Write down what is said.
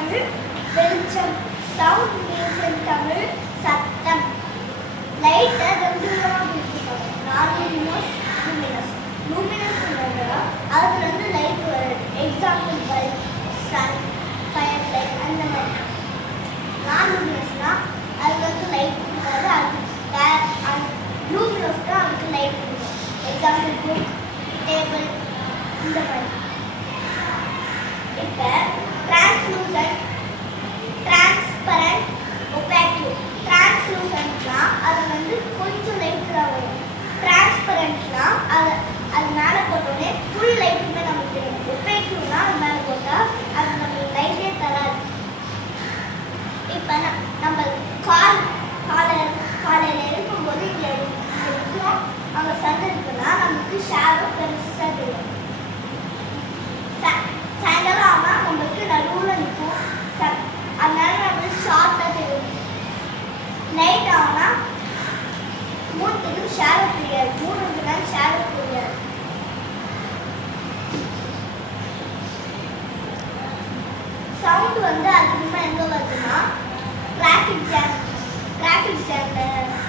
தமிழ் வெளிச்சம். Sound means in Tamil சத்தம். லைட்டை ரெண்டு விதமாக பிரிச்சுக்கணும். நான் லூமினஸ், லூமினஸ். லூமினஸ் அதுக்கு வந்து லைட் வருது. Example bulb, sun, fire light அந்த மாதிரி. நான் லூமினஸ்னா அதுக்கு வந்து லைட் கொடுக்காது. அது லூமினஸ் தான் அதுக்கு லைட் கொடுக்கும். எக்ஸாம்பிள் புக், டேபிள் இந்த மாதிரி. இப்போ டிரான்ஸ்லூசன்ட், டிரான்ஸ்பரண்ட், ஒபாக். டிரான்ஸ்லூசன்ட்னா அது வந்து கொஞ்சம் லைட் தான் வரும். டிரான்ஸ்பரண்ட்னா அது மேலே போட்டோடனே ஃபுல் லைட்டுமே நமக்கு தெரியும். ஒபாக்னா அது மேலே போட்டால் அது நம்மளுக்கு லைட்டே தராது. இப்போ நம்ம காலையில் இருக்கும்போது இங்கே இருக்கும் அங்கே சன் இருக்குன்னா நமக்கு ஷேடோ பெருசாக தெரியும். சாயங்காலம் ஆனால் நம்மளுக்கு நடுவில் நிற்கும் அதனால நம்மளுக்கு ஷார்ட்டாக தெரியும். நைட் ஆனால் மூணுக்கு ஷேடோ தெரியாது. மூணுக்கு தான் ஷேடோ தெரியாது. சவுண்ட் வந்து அதிகமாக எங்கே வருதுன்னா டிராஃபிக் ஜாம், டிராஃபிக் ஜாமில்